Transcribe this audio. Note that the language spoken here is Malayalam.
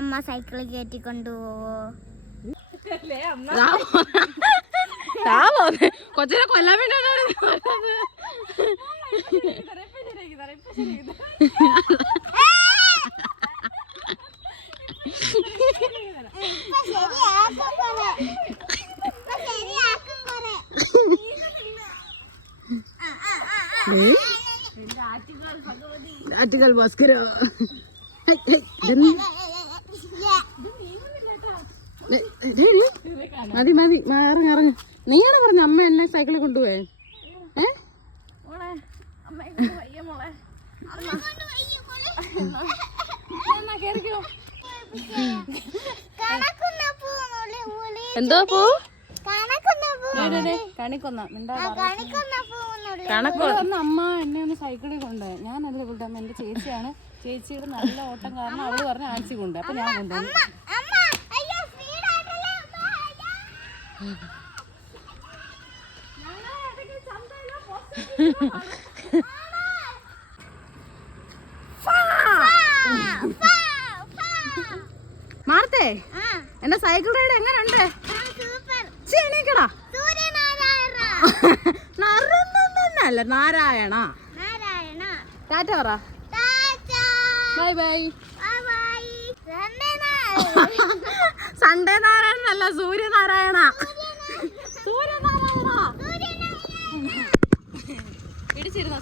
അമ്മ സൈക്കിളിൽ കയറ്റിക്കൊണ്ടുപോവോ? കൊച്ചിനെ കൊല്ലാൻ വേണ്ടിയാണ്. ആറ്റുകാൽ ഭാസ്കര മതി മതി ഇറങ്ങി. നീയാണ് പറഞ്ഞ അമ്മ എന്നെ സൈക്കിളിൽ കൊണ്ടുപോയേ? എന്തോ പോ കണിക്കൊന്ന കണക്കൊന്ന് അമ്മ എന്നെ ഒന്ന് സൈക്കിളിൽ കൊണ്ടുപോയി. ഞാനല്ലേ കൊണ്ടുവന്ന, എന്റെ ചേച്ചിയാണ്. ചേച്ചിയുടെ നല്ല ഓട്ടം കാരണം അവള് പറഞ്ഞ ആഴ്ച കൊണ്ടുപോയി. അപ്പൊ ഞാൻ കൊണ്ടുപോയി. മാർത്തേ, എന്റെ സൈക്കിൾ റൈഡ് എങ്ങനെയുണ്ട്? എണീക്കടാ. അല്ല നാരായണ. ടാറ്റ പറ. Bye bye. സൺഡേ നാരായണ അല്ല, സൂര്യനാരായണ. സൂര്യനാരായണ ഇടിച്ചിരുന്നു.